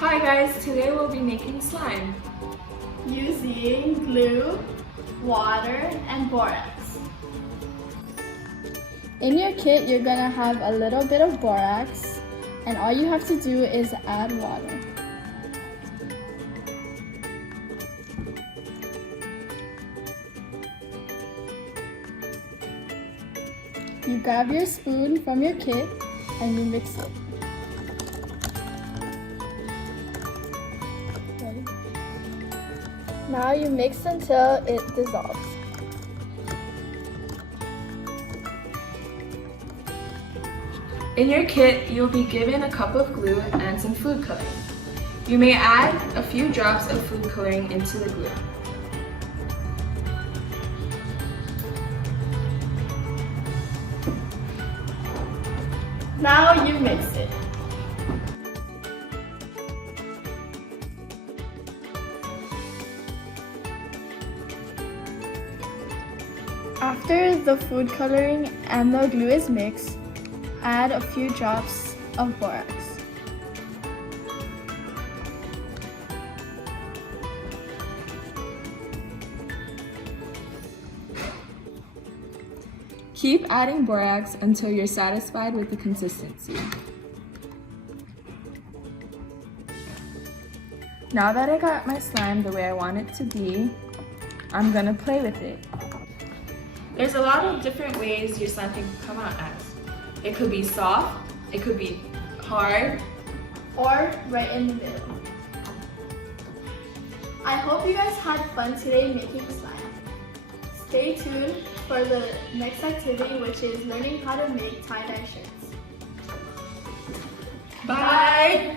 Hi guys, today we'll be making slime. Using glue, water, and borax. In your kit, you're gonna have a little bit of borax, and all you have to do is add water. You grab your spoon from your kit and you mix it. Ready? Now you mix until it dissolves. In your kit, you'll be given a cup of glue and some food coloring. You may add a few drops of food coloring into the glue. Now you mix it. After the food coloring and the glue is mixed, add a few drops of borax. Keep adding borax until you're satisfied with the consistency. Now that I got my slime the way I want it to be, I'm gonna play with it. There's a lot of different ways your slime can come out as. It could be soft, it could be hard, Or right in the middle. I hope you guys had fun today making slime. Stay tuned for the next activity, which is learning how to make tie-dye shirts. Bye!